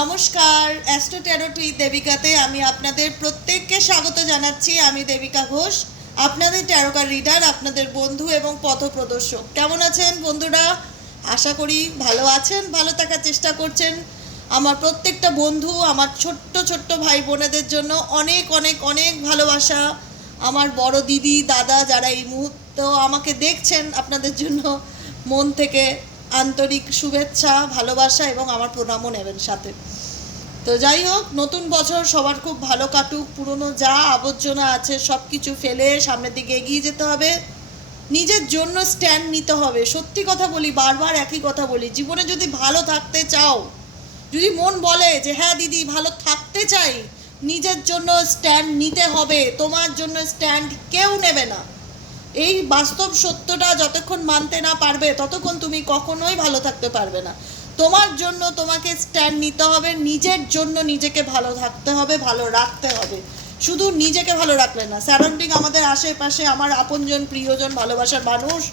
নমস্কার অ্যাস্ট্রো ট্যারোটি দেবিকাতে আমি আপনাদের প্রত্যেককে স্বাগত জানাচ্ছি। আমি দেবিকা ঘোষ, আপনাদের ট্যারোকার রিডার আপনাদের বন্ধু এবং পথপ্রদর্শক কেমন আছেন বন্ধুরা? আশা করি ভালো আছেন, ভালো থাকার চেষ্টা করছেন। আমার প্রত্যেকটা বন্ধু, আমার ছোট্ট ছোট্ট ভাই বোনেদের জন্য অনেক অনেক অনেক ভালোবাসা। আমার বড় দিদি, দাদা যারা এই মুহূর্ত আমাকে দেখছেন আপনাদের জন্য মন থেকে আন্তরিক শুভেচ্ছা, ভালোবাসা এবং আমার প্রণামও নেবেন সাথে। তো যাই হোক, নতুন বছর সবার খুব ভালো কাটুক, পুরনো যা আবর্জনা আছে সব কিছু ফেলে সামনের দিকে এগিয়ে যেতে হবে। নিজের জন্য স্ট্যান্ড নিতে হবে। সত্যি কথা বলি, বারবার একই কথা বলি, জীবনে যদি ভালো থাকতে চাও, যদি মন বলে যে হ্যাঁ দিদি, ভালো থাকতে চাই, নিজের জন্য স্ট্যান্ড নিতে হবে। তোমার জন্য স্ট্যান্ড কেউ নেবে না। এই বাস্তব সত্যটা যতক্ষণ মানতে না পারবে, ততক্ষণ তুমি কখনোই ভালো থাকতে পারবে না। তোমার জন্য তোমাকে স্ট্যান্ড নিতে হবে, নিজের জন্য নিজেকে ভালো থাকতে হবে, ভালো রাখতে হবে। শুধু নিজেকে ভালো রাখলে না সারাউন্ডিং আমাদের আশেপাশে, আমার আপনজন, প্রিয়জন, ভালোবাসার মানুষ,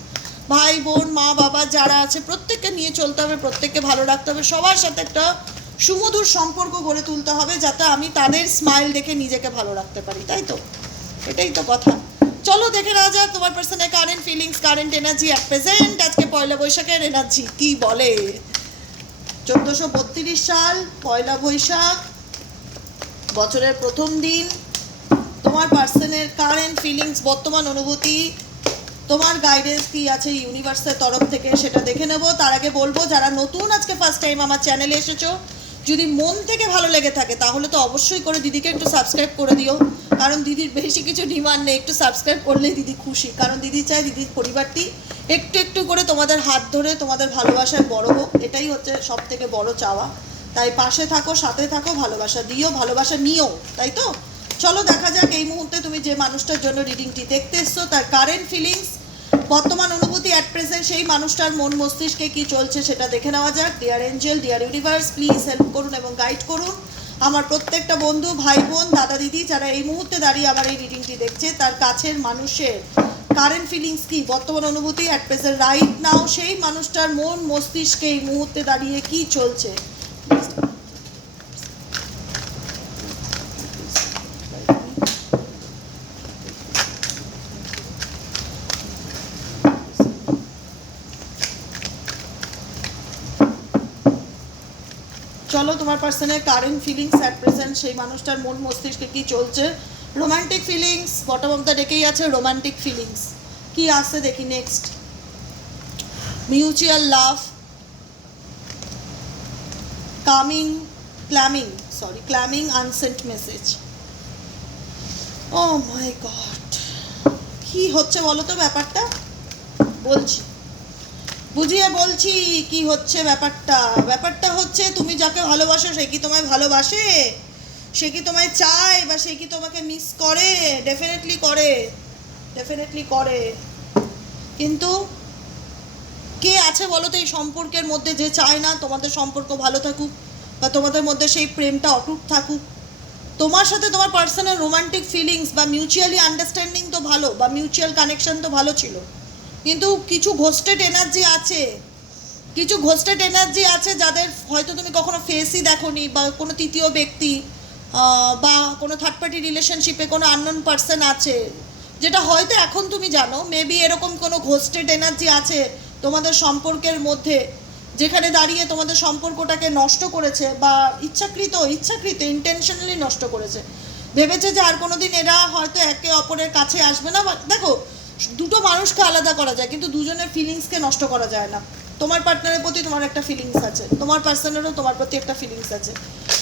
ভাই, বোন, মা, বাবা, যারা আছে, প্রত্যেককে নিয়ে চলতে হবে, প্রত্যেককে ভালো রাখতে হবে। সবার সাথে একটা সুমধুর সম্পর্ক গড়ে তুলতে হবে, যাতে আমি তাদের স্মাইল দেখে নিজেকে ভালো রাখতে পারি, তাই তো? এটাই তো কথা। চলো দেখে নেওয়া যাক তোমার পার্সনের current feelings current energy at present আজকে পয়লা বৈশাখের এনার্জি কি বলে? চোদ্দোশো বত্রিশ সাল, পয়লা বৈশাখ, বছরের প্রথম দিন। তোমার পার্সনের কারেন্ট ফিলিংস বর্তমান অনুভূতি, তোমার গাইডেন্স কি আছে ইউনিভার্সের তরফ থেকে সেটা দেখে নেব। তার আগে বলব, যারা নতুন আজকে ফার্স্ট টাইম আমার চ্যানেলে এসেছ যদি মন থেকে ভালো লেগে থাকে, তাহলে তো অবশ্যই করে দিদিকে একটু সাবস্ক্রাইব করে দিও। কারণ দিদির বেশি কিছু ডিমান্ড নেই, একটু সাবস্ক্রাইব করলেই দিদি খুশি। কারণ দিদি চায় দিদির পরিবারটি একটু একটু করে তোমাদের হাত ধরে তোমাদের ভালোবাসায় বড় হোক। এটাই হচ্ছে সব থেকে বড় চাওয়া। তাই পাশে থাকো, সাথে থাকো, ভালোবাসা দিও, ভালোবাসা নিও, তাই তো? চলো দেখা যাক, এই মুহূর্তে তুমি যে মানুষটার জন্য রিডিংটি দেখতে এসছো, তার কারেন্ট ফিলিংস বর্তমান অনুভূতি অ্যাট প্রেজেন্ট সেই মানুষটার মন মস্তিষ্কে কি চলছে সেটা দেখে নেওয়া যাক। Dear angel dear universe please help করুন এবং গাইড করুন। আমার প্রত্যেকটা বন্ধু, ভাই, বোন, দাদা, দিদি যারা এই মুহূর্তে দাঁড়িয়ে আমার এই রিডিংটি দেখছে, তার কাছের মানুষের কারেন্ট ফিলিংস কি? বর্তমান অনুভূতি অ্যাট প্রেজেন্ট রাইট নাও সেই মানুষটার মন মস্তিষ্কে এই মুহূর্তে দাঁড়িয়ে কি চলছে? চলো তোমার পার্সনের কারেন্ট ফিলিংস অ্যাট প্রেজেন্ট সেই মানুষটার মন মস্তিষ্কে কি চলছে? Romantic feelings bottom of the ডেকেই আছে রোমান্টিক ফিলিংস কি আসছে দেখি next mutual love coming claiming sorry claiming unsent message oh my god কি হচ্ছে বলো তো ব্যাপারটা? বলছি। বুঝিয়ে বলছি কি হচ্ছে ব্যাপারটা। ব্যাপারটা হচ্ছে তুমি যাকে ভালোবাসো সে কি তোমায় ভালোবাসে? সে কি তোমায় চায় বা সে কি তোমাকে মিস করে? ডেফিনেটলি করে। ডেফিনেটলি করে। কিন্তু কে আছে বলো তো এই সম্পর্কের মধ্যে যে চায় না? তোমাদের সম্পর্ক ভালো থাকুক বা তোমাদের মধ্যে সেই প্রেমটা অটুট থাকুক। তোমার সাথে তোমার পার্সোনাল রোমান্টিক ফিলিংস বা মিউচুয়ালি আন্ডারস্ট্যান্ডিং তো ভালো বা মিউচুয়াল কানেকশন তো ভালো ছিল। কিন্তু কিছু ঘোস্টেড এনার্জি আছে। কিছু ঘোস্টেড এনার্জি আছে যাদের হয়তো তুমি কখনো ফেসই দেখোনি বা কোনো তৃতীয় ব্যক্তি বা কোনো থার্ড পার্টি রিলেশনশিপে কোনো আননোন পার্সন আছে, যেটা হয়তো এখন তুমি জানো মেবি এরকম কোনো ঘোস্টেড এনার্জি আছে তোমাদের সম্পর্কের মধ্যে, যেখানে দাঁড়িয়ে তোমাদের সম্পর্কটাকে নষ্ট করেছে বা ইচ্ছাকৃত ইচ্ছাকৃত ইন্টেনশনালি নষ্ট করেছে। ভেবেছে যে আর কোনোদিন এরা হয়তো একে অপরের কাছে আসবে না বা দেখো দুটো মানুষকে আলাদা করা যায়, কিন্তু দুজনের ফিলিংসকে নষ্ট করা যায় না। তোমার পার্টনারের প্রতি তোমার একটা ফিলিংস আছে, তোমার পার্সনেরও তোমার প্রতি একটা ফিলিংস আছে।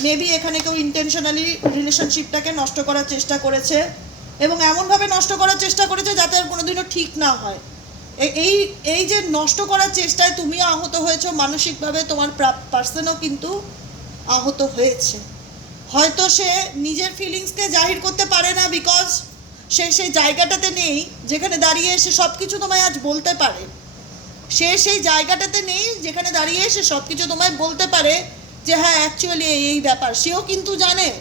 মেবি এখানে কেউ ইন্টেনশনালি রিলেশনশিপটাকে নষ্ট করার চেষ্টা করেছে, এবং এমনভাবে নষ্ট করার চেষ্টা করেছে যাতে আর কোনোদিনও ঠিক না হয়। এই এই যে নষ্ট করার চেষ্টায় তুমিও আহত হয়েছো, মানসিকভাবে তোমার পার্সনও কিন্তু আহত হয়েছে। হয়তো সে নিজের ফিলিংসকে জাহির করতে পারে না বিকজ সে সেই জায়গাটাতে নেই যেখানে দাঁড়িয়ে সে সব কিছু তোমায় আজ বলতে পারে। সে সেই জায়গাটাতে নেই যেখানে দাঁড়িয়ে সে সব কিছু তোমায় বলতে পারে যে হ্যাঁ অ্যাকচুয়ালি এই ব্যাপার। সেও কিন্তু জানে।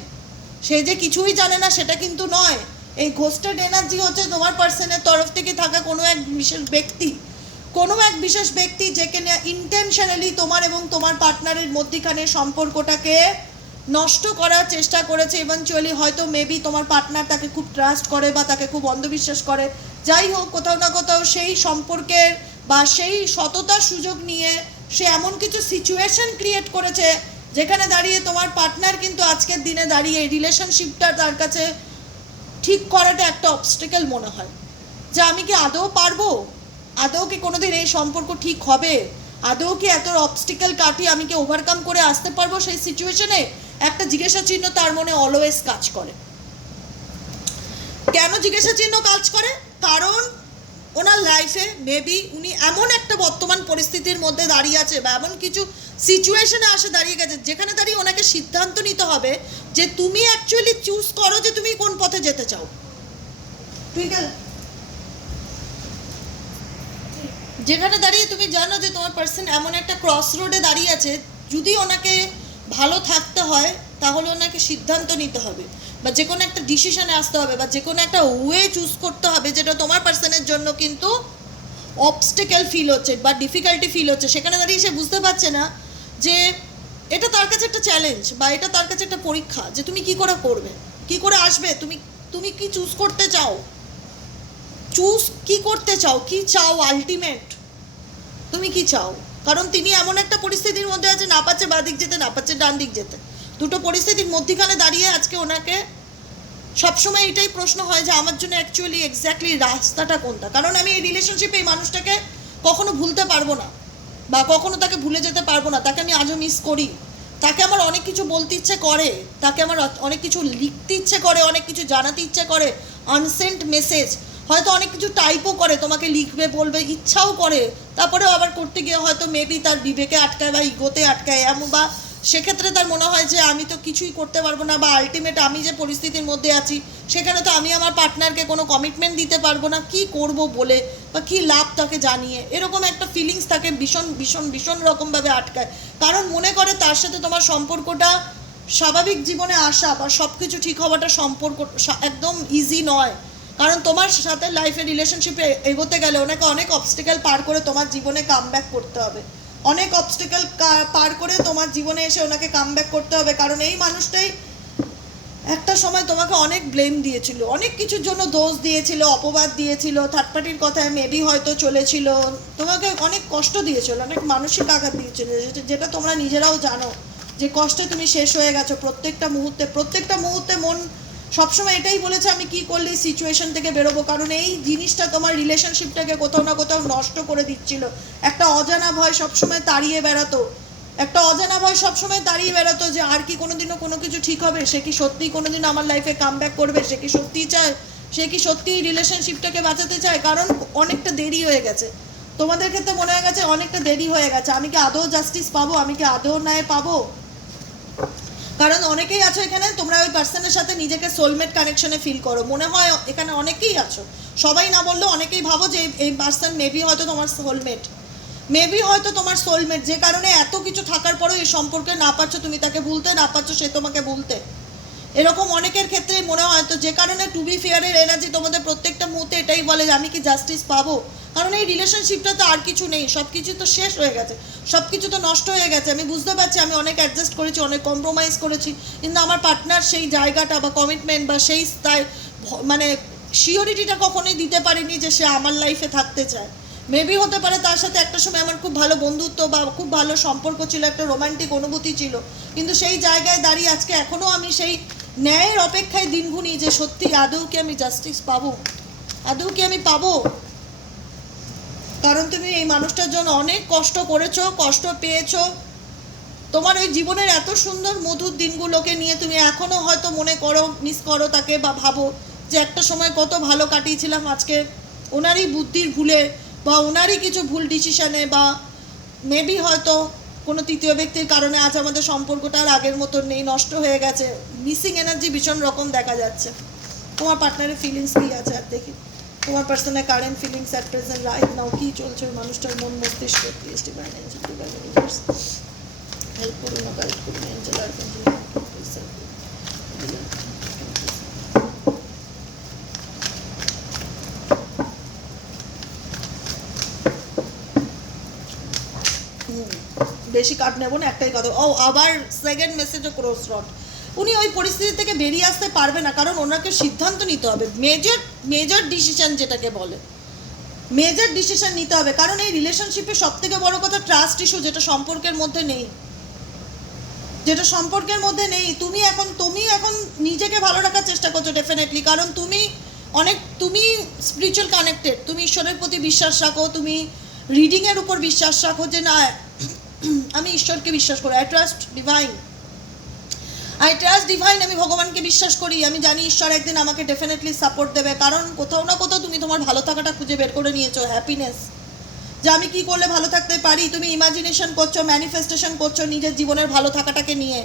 সে যে কিছুই জানে না, সেটা কিন্তু নয়। এই ঘোস্টেড এনার্জি হচ্ছে তোমার পার্সনের তরফ থেকে থাকা কোনো এক বিশেষ ব্যক্তি। কোনো এক বিশেষ ব্যক্তি যেখানে ইন্টেনশনালি তোমার এবং তোমার পার্টনারের মধ্যিখানে সম্পর্কটাকে নষ্ট করার চেষ্টা করেছে ইভেনচুয়ালি হয়তো মেবি তোমার পার্টনার তাকে খুব ট্রাস্ট করে বা তাকে খুব অন্ধবিশ্বাস করে। যাই হোক, কোথাও না কোথাও সেই সম্পর্কের বা সেই সততার সুযোগ নিয়ে সে এমন কিছু সিচুয়েশন ক্রিয়েট করেছে, যেখানে দাঁড়িয়ে তোমার পার্টনার কিন্তু আজকের দিনে দাঁড়িয়ে রিলেশনশিপটা তার কাছে ঠিক করাটা একটা অবস্টেকেল মনে হয়। যে আমি কি আদৌ পারব? আদৌ কি কোনোদিন এই সম্পর্ক ঠিক হবে? আদৌ কি এত অবস্টিক্যাল কাটিয়ে আমি কি ওভারকাম করে আসতে পারব সেই সিচুয়েশনে একটা জিজ্ঞাসা চিহ্ন তার মনে অলওয়েজ কাজ করে। কেন জিজ্ঞাসা চিহ্ন কাজ করে? কারণ ওনার লাইফে মেবি উনি এমন একটা বর্তমান পরিস্থিতির মধ্যে দাঁড়িয়ে আছে বা এমন কিছু সিচুয়েশনে আসে দাঁড়িয়ে গেছে, যেখানে দাঁড়িয়ে ওনাকে সিদ্ধান্ত নিতে হবে যে তুমি অ্যাকচুয়ালি চুজ করো যে তুমি কোন পথে যেতে চাও। ঠিক আছে? যেখানে দাঁড়িয়ে তুমি জানো যে তোমার পার্সন এমন একটা ক্রস রোডে দাঁড়িয়ে আছে, যদি ওনাকে ভালো থাকতে হয়, তাহলে ওনাকে সিদ্ধান্ত নিতে হবে। বা যে কোনো একটা ডিসিশনে আসতে হবে, বা যে কোনো একটা ওয়ে চুজ করতে হবে, যেটা তোমার পার্সনের জন্য কিন্তু অবস্টেকেল ফিল হচ্ছে, বা ডিফিকাল্টি ফিল হচ্ছে। সেখানে দাঁড়িয়ে সে বুঝতে পারছে না যে এটা তার কাছে একটা চ্যালেঞ্জ বা এটা তার কাছে একটা পরীক্ষা যে তুমি কি করে করবে, কি করে আসবে, তুমি তুমি কি চুজ করতে চাও? চুজ কি করতে চাও, কি চাও আলটিমেট তুমি কি চাও? কারণ তিনি এমন একটা পরিস্থিতির মধ্যে আছে না পাচ্ছে বাদিক যেতে না পাচ্ছে ডান দিক যেতে। দুটো পরিস্থিতির মধ্যিখানে দাঁড়িয়ে আজকে ওনাকে সবসময় এটাই প্রশ্ন হয় যে, আমার জন্য অ্যাকচুয়ালি এক্স্যাক্টলি রাস্তাটা কোনটা? কারণ আমি এই রিলেশনশিপে এই মানুষটাকে কখনো ভুলতে পারব না বা কখনো তাকে ভুলে যেতে পারব না। তাকে আমি আজও মিস করি। তাকে আমার অনেক কিছু বলতে ইচ্ছে করে, তাকে আমার অনেক কিছু লিখতে ইচ্ছে করে, অনেক কিছু জানাতে ইচ্ছে করে আনসেন্ট মেসেজ হয়তো অনেক কিছু টাইপও করে, তোমাকে লিখবে, বলবে, ইচ্ছাও করে। তারপরেও আবার করতে গিয়ে হয়তো মেবি তার বিবেকে আটকায় বা ইগোতে আটকায়, এমন বা সেক্ষেত্রে তার মনে হয় যে আমি তো কিছুই করতে পারব না বা আলটিমেট আমি যে পরিস্থিতির মধ্যে আছি, সেখানে তো আমি আমার পার্টনারকে কোনো কমিটমেন্ট দিতে পারব না, কি করব বলে বা কি লাভ তাকে জানিয়ে? এরকম একটা ফিলিংস তাকে ভীষণ ভীষণ ভীষণ রকমভাবে আটকায়। কারণ মনে করে তার সাথে তোমার সম্পর্কটা স্বাভাবিক জীবনে আসা বা সব কিছু ঠিক হওয়াটা সম্পর্ক একদম ইজি নয়। কারণ তোমার সাথে লাইফে রিলেশনশিপে এগোতে গেলে ওনাকে অনেক অবস্টিক্যাল পার করে তোমার জীবনে কাম করতে হবে। অনেক অবস্টিক্যাল পার করে তোমার জীবনে এসে ওনাকে কাম করতে হবে। কারণ এই মানুষটাই একটা সময় তোমাকে অনেক ব্লেম দিয়েছিল। অনেক কিছুর জন্য দোষ দিয়েছিল, অপবাদ দিয়েছিল থার্ড পার্টির কথায় মেবি হয়তো চলেছিল। তোমাকে অনেক কষ্ট দিয়েছিল, অনেক মানসিক আঘাত দিয়েছিল। যেটা- যেটা তোমরা নিজেরাও জানো যে কষ্টে তুমি শেষ হয়ে গেছো প্রত্যেকটা মুহূর্তে। প্রত্যেকটা মুহূর্তে মন সবসময় এটাই বলেছে, আমি কি করলে সিচুয়েশন থেকে বেরোবো? কারণ এই জিনিসটা তোমার রিলেশনশিপটাকে কোথাও না কোথাও নষ্ট করে দিচ্ছিল। একটা অজানা ভয় সবসময় তাড়িয়ে বেড়াতো। একটা অজানা ভয় সবসময় দাঁড়িয়ে বেড়াতো যে, আর কি কোনোদিনও কোনো কিছু ঠিক হবে? সে কি সত্যিই কোনোদিন আমার লাইফে কাম করবে? সে কি সত্যিই চায়? সে কি সত্যিই রিলেশনশিপটাকে বাঁচাতে চায়? কারণ অনেকটা দেরি হয়ে গেছে। তোমাদের ক্ষেত্রে মনে হয়ে গেছে অনেকটা দেরি হয়ে গেছে। আমি কি আদৌ জাস্টিস পাবো? আমি কি আদৌ ন্যায় পাবো? কারণ অনেকেই আছো এখানে, তোমরা ওই পার্সনের সাথে নিজেকে সোলমেট কানেকশনে ফিল করো। মনে হয় এখানে অনেকেই আছো। সবাই না বললেও অনেকেই ভাবো যে এই- পার্সন মেবি হয়তো তোমার সোলমেট মেবি হয়তো তোমার সোলমেট যে কারণে এত কিছু থাকার পরেও এই সম্পর্কে না পারছ তুমি তাকে ভুলতে না পারছ সে তোমাকে ভুলতে। এরকম অনেকের ক্ষেত্রেই মনে হয় তো যে কারণে টু বি ফেয়ারের এনার্জি তোমাদের প্রত্যেকটা মুহূর্তে এটাই বলে যে আমি কি জাস্টিস পাবো? কারণ এই রিলেশনশিপটা তো আর কিছু নেই সব কিছু তো শেষ হয়ে গেছে সব কিছু তো নষ্ট হয়ে গেছে। আমি বুঝতে পারছি, আমি অনেক অ্যাডজাস্ট করেছি, অনেক কম্প্রোমাইজ করেছি, কিন্তু আমার পার্টনার সেই জায়গাটা বা কমিটমেন্ট বা সেই ভ- মানে শিওরিটিটা কখনোই দিতে পারেনি যে সে আমার লাইফে থাকতে চায়। মেবি হতে পারে তার সাথে একটা সময় আমার খুব ভালো বন্ধুত্ব বা খুব ভালো সম্পর্ক ছিল, একটা রোমান্টিক অনুভূতি ছিল, কিন্তু সেই জায়গায় দাঁড়িয়ে আজকে এখনও আমি সেই ন্যায়ের অপেক্ষায় দিন গুনি যে সত্যি আদৌ কি আমি জাস্টিস পাবো? আদৌ কি আমি পাবো? কারণ তুমি এই মানুষটার জন্য অনেক কষ্ট করেছ, কষ্ট পেয়েছ। তোমার ওই জীবনের এত সুন্দর, মধুর দিনগুলোকে নিয়ে তুমি এখনও হয়তো মনে করো মিস করো তাকে বা ভাবো যে একটা সময় কত ভালো কাটিয়েছিলাম আজকে। ওনারই বুদ্ধির ভুলে বা ওনারই কিছু ভুল ডিসিশনে বা মেবি হয়তো কোনো তৃতীয় ব্যক্তির কারণে আজ আমাদের সম্পর্কটা আর আগের মতন নেই, নষ্ট হয়ে গেছে। মিসিং এনার্জি ভীষণ রকম দেখা যাচ্ছে। তোমার পার্টনারের ফিলিংস কী আছে আর দেখি। তোমার personal current feelings at present right now কি চলছে ওই মানুষটার মন মস্তিষ্ক please divine angel divine universe help করুন না গাইড করুন এঞ্জেল আর বেশি কাট নেব না একটাই কথা ও আবার সেকেন্ড মেসেজও ক্রস রট উনি ওই পরিস্থিতি থেকে বেরিয়ে আসতে পারবে না, কারণ ওনাকে সিদ্ধান্ত নিতে হবে। মেজর মেজর ডিসিশন যেটাকে বলে মেজর ডিসিশন নিতে হবে। কারণ এই রিলেশনশিপে সব থেকে বড় কথা ট্রাস্ট ইস্যু যেটা সম্পর্কের মধ্যে নেই। যেটা সম্পর্কের মধ্যে নেই। তুমি এখন তুমি এখন নিজেকে ভালো রাখার চেষ্টা করছ ডেফিনেটলি কারণ তুমি অনেক, তুমি স্পিরিচুয়াল কানেক্টেড তুমি ঈশ্বরের প্রতি বিশ্বাস রাখো, তুমি রিডিংয়ের উপর বিশ্বাস রাখো যে না, আমি ঈশ্বরকে বিশ্বাস করি I trust divine I trust divine আমি ভগবানকে বিশ্বাস করি। আমি জানি ঈশ্বর একদিন আমাকে ডেফিনেটলি সাপোর্ট দেবে। কারণ কোথাও না কোথাও তুমি তোমার ভালো থাকাটা খুঁজে বের করে নিয়েছো হ্যাপিনেস যে আমি কি করলে ভালো থাকতে পারি? তুমি ইমাজিনেশন করছ ম্যানিফেস্টেশন করছ নিজের জীবনের ভালো থাকাটাকে নিয়ে।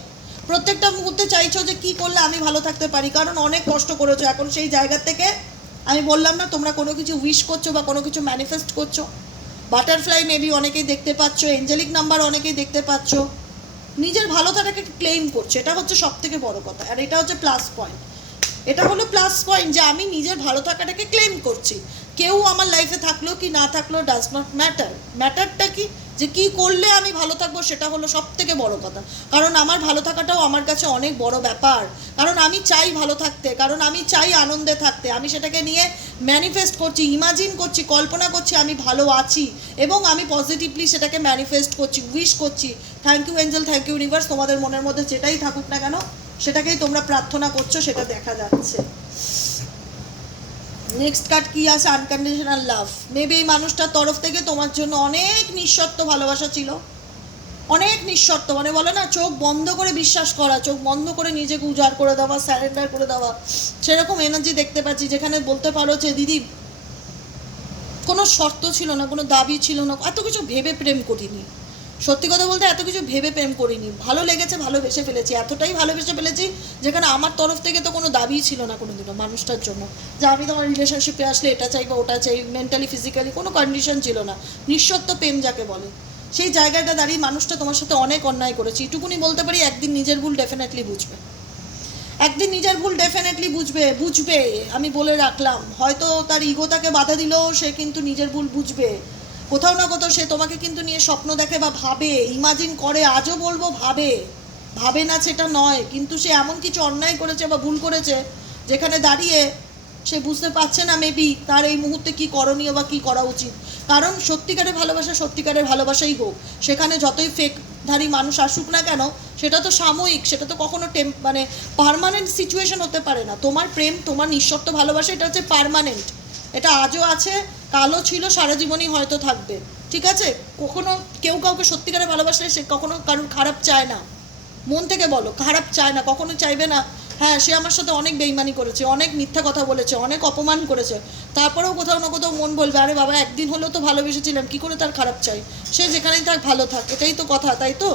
প্রত্যেকটা মুহূর্তে চাইছো যে কি করলে আমি ভালো থাকতে পারি। কারণ অনেক কষ্ট করেছ। এখন সেই জায়গা থেকে আমি বললাম না, তোমরা কোনো কিছু উইশ করছ বা কোনো কিছু ম্যানিফেস্ট করছ। বাটারফ্লাই মেবি অনেকেই দেখতে পাচ্ছ এঞ্জেলিক নাম্বার অনেকেই দেখতে পাচ্ছ। নিজের ভালো থাকাটাকে ক্লেম করছে। এটা হচ্ছে সব থেকে বড় কথা। আর এটা হচ্ছে প্লাস পয়েন্ট এটা হলো প্লাস পয়েন্ট যে আমি নিজের ভালো থাকাটাকে ক্লেম করছি। কেউ আমার লাইফে থাকল কি না থাকল ডাজ নট ম্যাটার ম্যাটারটা কি? যে কি করলে আমি ভালো থাকব সেটা হলো সব থেকে বড় কথা। কারণ আমার ভালো থাকাটাও আমার কাছে অনেক বড় ব্যাপার। কারণ আমি চাই ভালো থাকতে, কারণ আমি চাই আনন্দে থাকতে। আমি সেটাকে নিয়ে ম্যানিফেস্ট করছি ইমাজিন করছি, কল্পনা করছি আমি ভালো আছি এবং আমি পজিটিভলি সেটাকে ম্যানিফেস্ট করছি উইশ করছি। Thank you angel thank you universe তোমাদের মনের মধ্যে যেটাই থাকুক না কেন, সেটাকেই তোমরা প্রার্থনা করছ, সেটা দেখা যাচ্ছে। নেক্সট কার্ড কি আছে? আনকন্ডিশনাল লাভ মেবি এই মানুষটার তরফ থেকে তোমার জন্য অনেক নিঃশর্ত ভালোবাসা ছিল। অনেক নিঃশর্ত। মানে বলে না, চোখ বন্ধ করে বিশ্বাস করা, চোখ বন্ধ করে নিজেকে উজাড় করে দেওয়া স্যারেন্ডার করে দেওয়া। সেরকম এনার্জি দেখতে পাচ্ছি, যেখানে বলতে পারো যে, দিদি, কোনো শর্ত ছিল না, কোনো দাবি ছিল না, এত কিছু ভেবে প্রেম করিনি। সত্যি কথা বলতে এত কিছু ভেবে প্রেম করিনি। ভালো লেগেছে ভালোবেসে ফেলেছি। এতটাই ভালোবেসে ফেলেছি যেখানে আমার তরফ থেকে তো কোনো দাবিই ছিল না কোনো দিনও মানুষটার জন্য। যে আমি তোমার রিলেশনশিপে আসলে এটা চাই বা ওটা চাই মেন্টালি ফিজিক্যালি কোনো কন্ডিশন ছিল না। নিঃসত্ব প্রেম যাকে বলে। সেই জায়গাটা দাঁড়িয়ে মানুষটা তোমার সাথে অনেক অন্যায় করেছে। এটুকুনি বলতে পারি, একদিন নিজের ভুল ডেফিনেটলি বুঝবে। একদিন নিজের ভুল ডেফিনেটলি বুঝবে বুঝবে, আমি বলে রাখলাম। হয়তো তার ইগো তাকে বাধা দিলেও সে কিন্তু নিজের ভুল বুঝবে। কোথাও না কোথাও সে তোমাকে কিন্তু নিয়ে স্বপ্ন দেখে বা ভাবে ইমাজিন করে, আজও বলব ভাবে। ভাবে না সেটা নয়, কিন্তু সে এমন কিছু অন্যায় করেছে বা ভুল করেছে, যেখানে দাঁড়িয়ে সে বুঝতে পারছে না মেবি তার এই মুহূর্তে কি করণীয় বা কি করা উচিত। কারণ সত্যিকারের ভালোবাসা সত্যিকারের ভালোবাসাই হোক। সেখানে যতই ফেকধারী মানুষ আসুক না কেন, সেটা তো সাময়িক, সেটা তো কখনো টেম মানে পারমানেন্ট সিচুয়েশন হতে পারে না। তোমার প্রেম, তোমার নিঃশর্ত ভালোবাসা, এটা হচ্ছে পারমানেন্ট এটা আজও আছে কালও ছিল, সারা জীবনই হয়তো থাকবে। ঠিক আছে? কখনো কেউ কাউকে সত্যিকারে ভালোবাসলে সে কখনো কারোর খারাপ চায় না। মন থেকে বলো, খারাপ চায় না কখনো চাইবে না। হ্যাঁ সে আমার সাথে অনেক বেইমানি করেছে, অনেক মিথ্যা কথা বলেছে, অনেক অপমান করেছে। তারপরেও কোথাও না কোথাও মন বলবে, আরে বাবা, একদিন হলেও তো ভালোবেসেছিলাম, কী করে তার খারাপ চাই? সে যেখানেই থাক, ভালো থাক, এটাই তো কথা, তাই তো?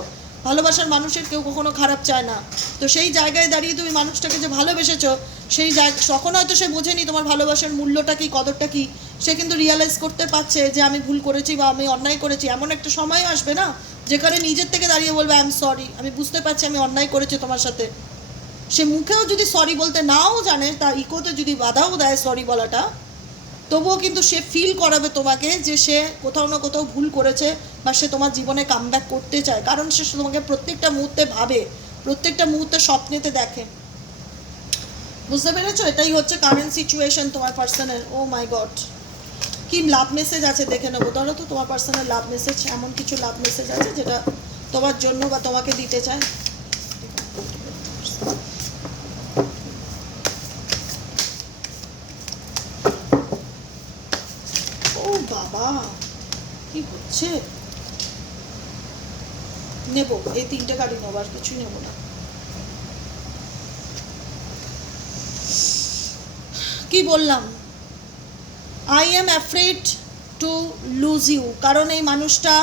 ভালোবাসার মানুষের কেউ কখনো খারাপ চায় না। তো সেই জায়গায় দাঁড়িয়ে তুমি মানুষটাকে যে ভালোবেসেছো, সেই জায়গা তখন হয়তো সে বোঝেনি তোমার ভালোবাসার মূল্যটা কি, কদরটা কি। সে কিন্তু রিয়ালাইজ করতে পারছে যে আমি ভুল করেছি বা আমি অন্যায় করেছি। এমন একটা সময় আসবে না, যেখানে নিজের থেকে দাঁড়িয়ে বলবে আই এম সরি আমি বুঝতে পারছি আমি অন্যায় করেছি তোমার সাথে। সে মুখেও যদি সরি বলতে নাও জানে তার ইকোতে যদি বাধাও দেয় সরি বলাটা তবুও কিন্তু সে ফিল করাবে তোমাকে যে সে কোথাও না কোথাও ভুল করেছে বা সে তোমার জীবনে কামব্যাক করতে চায়। কারণ সে তোমাকে প্রত্যেকটা মুহূর্তে ভাবে, প্রত্যেকটা মুহূর্তে স্বপ্নেতে দেখে। বুঝতে পেরেছ? এটাই হচ্ছে কারেন্ট সিচুয়েশন তোমার পার্সনের ও মাই গড কি লাভ মেসেজ আছে দেখে নেব? ধরো তো তোমার পার্সনের লাভ মেসেজ এমন কিছু লাভ মেসেজ আছে যেটা তোমার জন্য বা তোমাকে দিতে চায় ও বাবা কি হচ্ছে? নেব, এই তিনটে গাড়ি নেব, আর কিছুই নেব না। কি বললাম? I am afraid to lose you কারণ এই মানুষটা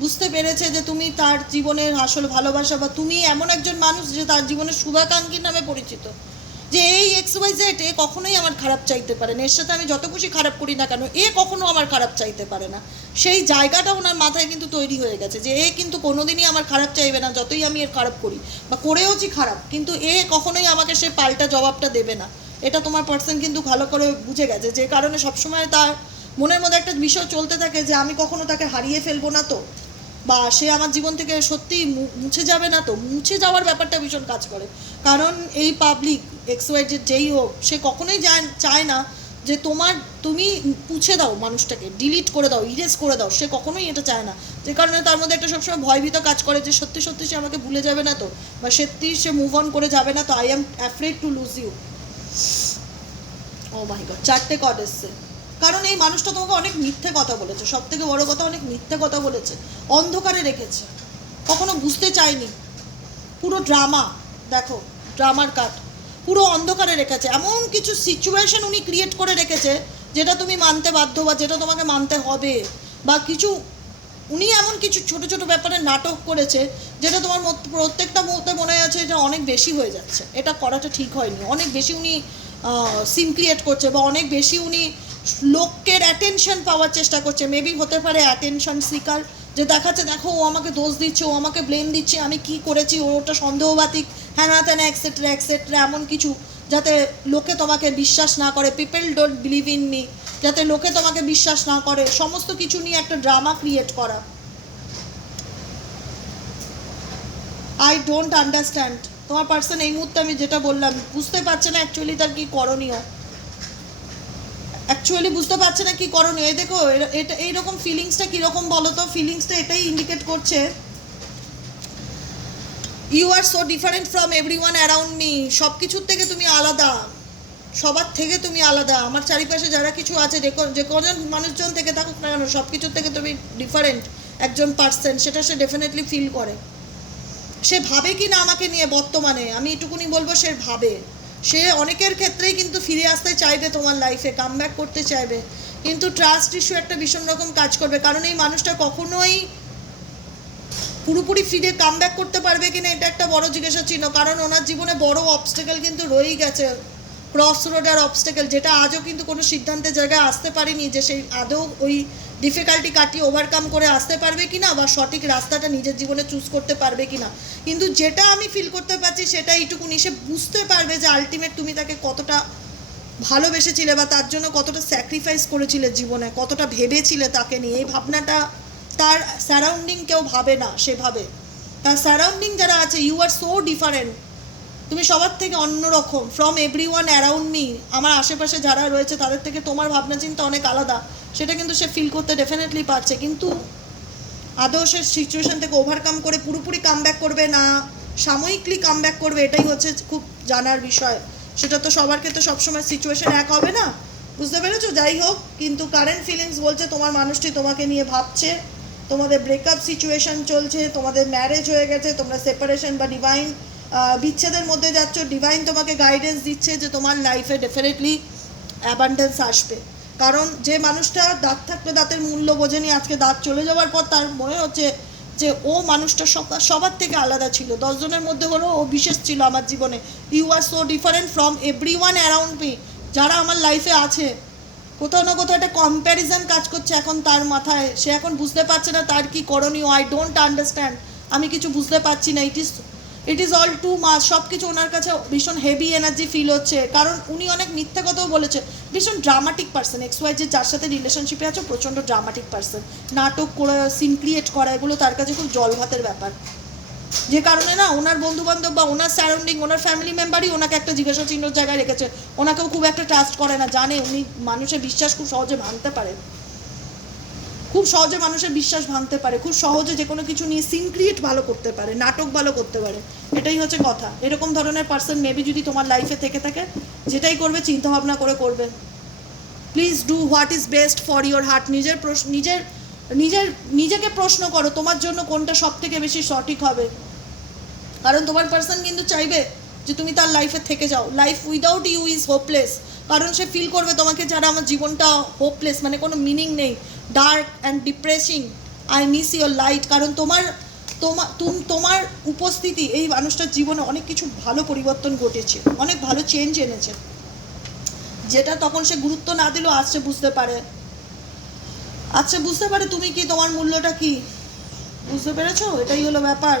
বুঝতে পেরেছে যে তুমি তার জীবনের আসল ভালোবাসা বা তুমি এমন একজন মানুষ যে তার জীবনের শুভাকাঙ্ক্ষী নামে পরিচিত। যে এই এক্স ওয়াই জেড এ কখনোই আমার খারাপ চাইতে পারে না। এর সাথে আমি যত খুশি খারাপ করি না কেন, এ কখনো আমার খারাপ চাইতে পারে না। সেই জায়গাটা ওনার মাথায় কিন্তু তৈরি হয়ে গেছে যে এ কিন্তু কোনোদিনই আমার খারাপ চাইবে না, যতই আমি এর খারাপ করি বা করেওছি খারাপ, কিন্তু এ কখনোই আমাকে সে পাল্টা জবাবটা দেবে না। এটা তোমার পার্সন কিন্তু ভালো করে বুঝে গেছে যে কারণে সবসময় তার মনের মধ্যে একটা বিষয় চলতে থাকে যে আমি কখনো তাকে হারিয়ে ফেলব না তো। বা সে আমার জীবন থেকে সত্যি মুছে যাবে না তো? মুছে যাওয়ার ব্যাপারটা ভীষণ কাজ করে। কারণ এই পাবলিক এক্স ওয়াই যে যেই হোক, সে কখনোই চায় না যে তোমার, তুমি পুছে দাও মানুষটাকে ডিলিট করে দাও ইরেজ করে দাও। সে কখনোই এটা চায় না। যে কারণে তার মধ্যে একটা সবসময় ভয়ভীত কাজ করে যে সত্যি সত্যি সে আমাকে ভুলে যাবে না তো? বা সত্যি সে মুভ অন করে যাবে না তো? I am afraid to lose you oh my god চারটে কড এসছে। কারণ এই মানুষটা তোমাকে অনেক মিথ্যে কথা বলেছে সব থেকে বড় কথা অনেক মিথ্যে কথা বলেছে, অন্ধকারে রেখেছে, কখনো বুঝতে চায়নি। পুরো ড্রামা, দেখো, ড্রামার কাট পুরো অন্ধকারে রেখেছে, এমন কিছু সিচুয়েশন উনি ক্রিয়েট করে রেখেছে, যেটা তুমি মানতে বাধ্য বা যেটা তোমাকে মানতে হবে, বা কিছু, উনি এমন কিছু ছোট ছোট ব্যাপারে নাটক করেছে, যেটা তোমার প্রত্যেকটা মুহূর্তে মনে আছে যে অনেক বেশি হয়ে যাচ্ছে, এটা করাটা ঠিক হয়নি, অনেক বেশি উনি সিন ক্রিয়েট করছে, বা অনেক বেশি উনি লোকের অ্যাটেনশন পাওয়ার চেষ্টা করছে। মেবি হতে পারে অ্যাটেনশন সিকার যে দেখাচ্ছে, দেখো, ও আমাকে দোষ দিচ্ছে, ও আমাকে ব্লেম দিচ্ছে, আমি কি করেছি ওটা সন্দেহবাতিক হ্যাঁ তেনা এক্সেট্রা এক্সেট্রা এমন কিছু যাতে লোকে তোমাকে বিশ্বাস না করে। People don't believe in me যাতে লোকে তোমাকে বিশ্বাস না করে। সমস্ত কিছু নিয়ে একটা ড্রামা ক্রিয়েট করা। আই ডোন্ট আন্ডারস্ট্যান্ড তোমার পার্সন এই মুহূর্তে আমি যেটা বললাম, বুঝতে পারছে না অ্যাকচুয়ালি তার কি করণীয়। অ্যাকচুয়ালি বুঝতে পারছে না কি করণীয়। দেখো এটা, এইরকম ফিলিংসটা কীরকম বলো তো ফিলিংসটা এটাই ইন্ডিকেট করছে। You are so different from everyone around me সব কিছুর থেকে তুমি আলাদা। সবার থেকে তুমি আলাদা। আমার চারিপাশে যারা কিছু আছে, যে যে কজন মানুষজন থেকে থাকুক না কেন সব কিছুর থেকে তুমি ডিফারেন্ট একজন পার্সন সেটা সে ডেফিনেটলি ফিল করে। সে ভাবে কি না আমাকে নিয়ে বর্তমানে? আমি এটুকুনি বলব, সে ভাবে। সে অনেকের ক্ষেত্রেই কিন্তু ফিরে আসতে চাইবে তোমার লাইফে কাম করতে চাইবে। কিন্তু ট্রাস্ট ইস্যু একটা ভীষণ রকম কাজ করবে, কারণ এই মানুষটা কখনোই পুরোপুরি ফিরে কাম করতে পারবে কিনা এটা একটা বড় জিজ্ঞাসা চিহ্ন, কারণ ওনার জীবনে বড় অবস্টেকেল কিন্তু রয়েই গেছে। ক্রস রোড আর অবস্টেকেল যেটা আজও কিন্তু কোনো সিদ্ধান্তের জায়গায় আসতে পারেনি যে সেই, আদৌ ওই ডিফিকাল্টি কাটিয়ে ওভারকাম করে আসতে পারবে কিনা বা সঠিক রাস্তাটা নিজের জীবনে চুজ করতে পারবে কিনা। কিন্তু যেটা আমি ফিল করতে পারছি সেটা এইটুকুনি সে বুঝতে পারবে যে আলটিমেট তুমি তাকে কতটা ভালোবেসেছিলে বা তার জন্য কতটা স্যাক্রিফাইস করেছিলে জীবনে, কতটা ভেবেছিলে তাকে নিয়ে। এই ভাবনাটা তার সারাউন্ডিং কেউ ভাবে না সেভাবে। তার সারাউন্ডিং যারা আছে ইউ আর সো ডিফারেন্ট তুমি সবার থেকে অন্যরকম from everyone around me আমার আশেপাশে যারা রয়েছে তাদের থেকে তোমার ভাবনা চিন্তা অনেক আলাদা, সেটা কিন্তু সে ফিল করতে ডেফিনেটলি পারছে। কিন্তু আদৌ সে সিচুয়েশন থেকে ওভারকাম করে পুরোপুরি কাম করবে না, সাময়িকলি কাম করবে, এটাই হচ্ছে খুব জানার বিষয়। সেটা তো সবার ক্ষেত্রে সবসময় সিচুয়েশন এক হবে না। বুঝতে পেরেছ? যাই হোক, কিন্তু কারেন্ট ফিলিংস বলছে তোমার মানুষটি তোমাকে নিয়ে ভাবছে। তোমাদের ব্রেকআপ সিচুয়েশন চলছে, তোমাদের ম্যারেজ হয়ে গেছে, তোমরা সেপারেশন বা ডিভাইন বিচ্ছেদের মধ্যে যাচ্ছ ডিভাইন তোমাকে গাইডেন্স দিচ্ছে যে তোমার লাইফে ডেফিনেটলি অ্যাবান্ডেন্স আসবে। কারণ যে মানুষটা দাঁত থাকলে দাঁতের মূল্য বোঝেনি, আজকে দাঁত চলে যাওয়ার পর তার মনে হচ্ছে যে ও মানুষটা সব- সবার থেকে আলাদা ছিল। দশজনের মধ্যে হলেও ও বিশেষ ছিল আমার জীবনে। You are so different from everyone around me যারা আমার লাইফে আছে, কোথাও না কোথাও একটা কম্প্যারিজন কাজ করছে এখন তার মাথায়। সে এখন বুঝতে পারছে না তার কি করণীয়। আই ডোন্ট আন্ডারস্ট্যান্ড আমি কিছু বুঝতে পারছি না। It is it is all too mass সব কিছু ওনার কাছে ভীষণ হেভি এনার্জি ফিল হচ্ছে। কারণ উনি অনেক মিথ্যা কথাও বলেছে ভীষণ ড্রামাটিক পার্সন এক্স ওয়াই যে যার সাথে রিলেশনশিপে আছে প্রচণ্ড ড্রামাটিক পার্সন নাটক করা সিন ক্রিয়েট করা, এগুলো তার কাছে খুব জল ভাতের ব্যাপার। যে কারণে না, ওনার বন্ধু বান্ধব বা ওনার সারাউন্ডিং ওনার ফ্যামিলি মেম্বারই ওনাকে একটা জিজ্ঞাসা চিহ্ন জায়গায় রেখেছে। ওনাকেও খুব একটা ট্রাস্ট করে না, জানে উনি মানুষের বিশ্বাস খুব সহজে ভাঙতে পারে খুব সহজে মানুষের বিশ্বাস ভাঙতে পারে, খুব সহজে যে কোনো কিছু নিয়ে সিন ক্রিয়েট ভালো করতে পারে, নাটক ভালো করতে পারে, এটাই হচ্ছে কথা। এরকম ধরনের পার্সন মেবি যদি তোমার লাইফে থেকে থাকে, যেটাই করবে, চিন্তা ভাবনা করে করবে। Please do what is best for your heart নিজের প্রশ্ন নিজের নিজের, নিজেকে প্রশ্ন করো, তোমার জন্য কোনটা সব থেকে বেশি সঠিক হবে? কারণ তোমার পার্সন কিন্তু চাইবে যে তুমি তার লাইফে থেকে যাও। Life without you is hopeless কারণ সে ফিল করবে তোমাকে যারা আমার জীবনটা হোপলেস মানে কোনো মিনিং নেই। Dark and depressing I miss your light কারণ তোমার তোমার তুম, তোমার উপস্থিতি এই মানুষটার জীবনে অনেক কিছু ভালো পরিবর্তন ঘটেছে। অনেক ভালো চেঞ্জ এনেছে। যেটা তখন সে গুরুত্ব না দিলেও সে বুঝতে পারে। আচ্ছা বুঝতে পারে তুমি কি, তোমার মূল্যটা কি? বুঝতে পেরেছ? এটাই হলো ব্যাপার।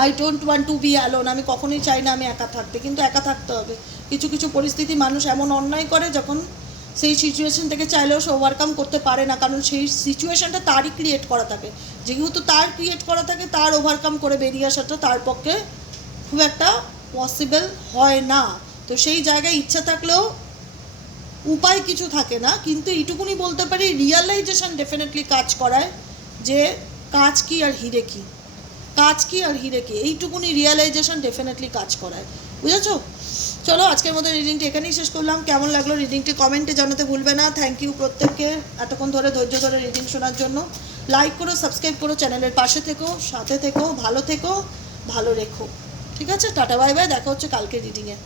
I don't want to be alone আমি কখনোই চাই না আমি একা থাকতে, কিন্তু একা থাকতে হবে। কিছু কিছু পরিস্থিতি মানুষ এমন অন্যায় করে যখন সেই সিচুয়েশন থেকে চাইলেও সে ওভারকাম করতে পারে না, কারণ সেই সিচুয়েশনটা তারই ক্রিয়েট করা থাকে। যেহেতু তার ক্রিয়েট করা থাকে, তার ওভারকাম করে বেরিয়ে আসাটা তার পক্ষে খুব একটা পসিবল হয় না। তো সেই জায়গায় ইচ্ছা থাকলেও উপায় কিছু থাকে না, কিন্তু এইটুকুনি বলতে পারি রিয়ালাইজেশন ডেফিনেটলি কাজ করায় যে কাজ কি আর হিরে কি। কাজ কি আর হিরে কি এইটুকুনি রিয়েলাইজেশন ডেফিনেটলি কাজ করায়। বুঝেছ? চলো, আজকের মতো রিডিংটি এখানেই শেষ করলাম। কেমন লাগল রিডিংটি কমেন্টে জানাতে ভুলবে না। থ্যাংক ইউ প্রত্যেককে এতক্ষণ ধরে ধৈর্য ধরে রিডিং শোনার জন্য। লাইক করো সাবস্ক্রাইব করো, চ্যানেলের পাশে থেকো, সাথে থেকো, ভালো থেকো, ভালো রেখো। ঠিক আছে? টাটা বাই বাই দেখা হচ্ছে কালকে রিডিংয়ে